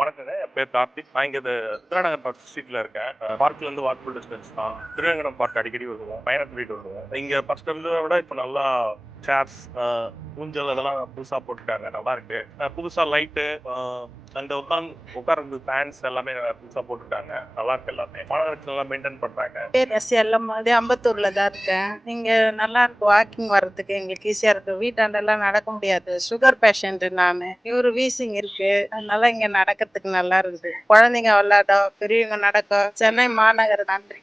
வணக்கங்க. என் பேர் கார்த்திக். நான் இங்க திருநகர் பார்க் ஸ்ட்ரீட்ல இருக்கேன். பார்க்ல இருந்து வாக்கபிள் டிஸ்டன்ஸ் தான். திருவேங்கடம் பார்க் அடிக்கடி வருவோம். பையனை கூட்டிட்டு வருவோம். இங்க ஃபர்ஸ்ட் இருந்ததை விட இப்ப நல்லா சேர்ஸ், ஊஞ்சல் அதெல்லாம் புதுசா போட்டுருக்காங்க. நல்லா இருக்கு. புதுசா லைட்டு, அந்த உட்கார்றது ஃபேன்ஸ் எல்லாமே புதுசா போட்டுருக்காங்க. நல்லா இருக்கு எல்லாமே. மாநகராட்சி நல்லா மெயின்டைன் பண்றாங்க. பேர் எல்லம்மாடி அம்பத்தூர்ல தான் இருக்கேன். இங்க நல்லா இருக்கு, வாக்கிங் வர்றதுக்கு எங்களுக்கு ஈஸியா இருக்கு. வீட்டாண்டெல்லாம் நடக்க முடியாது, சுகர் பேஷண்ட் நானு. இவரு வீசிங் இருக்கு, அதனால இங்க நடக்கிறதுக்கு நல்லா இருக்குது. குழந்தைங்க விளையாட, பெரியவங்க நடக்க. சென்னை மாநகர நன்றி.